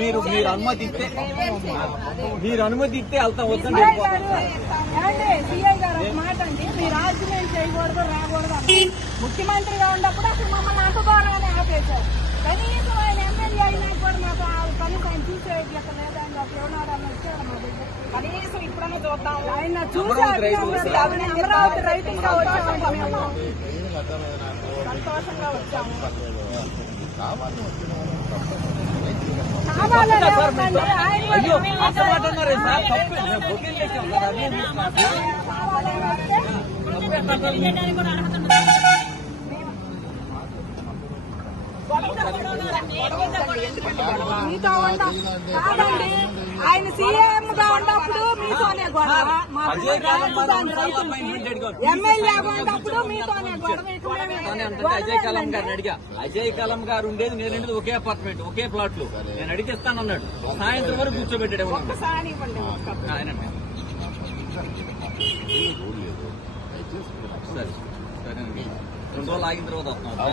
మీరు అనుమతి ఇస్తే వెళ్తాం. వద్దండి సిఐ గారు ఒక మాట అండి, మీరు ఆర్గ్యుమెంట్ చేయకూడదు, రాకూడదు. ముఖ్యమంత్రిగా ఉన్నప్పుడు అసలు మమ్మల్ని అంటుకోవాలని ఆపేశారు. కనీసం ఆయన ఎమ్మెల్యే అయినా కూడా మాకు కనీసం ఆయన చూసే లేదండి. ఒక ఎవరినాడని వచ్చాడు మా దగ్గర. కనీసం ఇప్పుడన్నా చూద్దాం. ఆయన చూసి అమరావతి రైతులుగా వచ్చామండి మేము. సంతోషంగా వచ్చాము. మీతో కాదండి, ఆయన సీఎం గా ఉన్నప్పుడు మీతోనే గొడవ, ఎమ్మెల్యేగా ఉన్నప్పుడు మీతోనే గొడవ. అజయ్ కలం గారు ఉండేది నేను ఒకే అపార్ట్మెంట్, ఒకే ప్లాట్ లో. నేను అడిగిస్తానన్నాడు. సాయంత్రం వరకు కూర్చోబెట్టాడు. సరే 2 రోజులు ఆగిన తర్వాత వస్తున్నాం.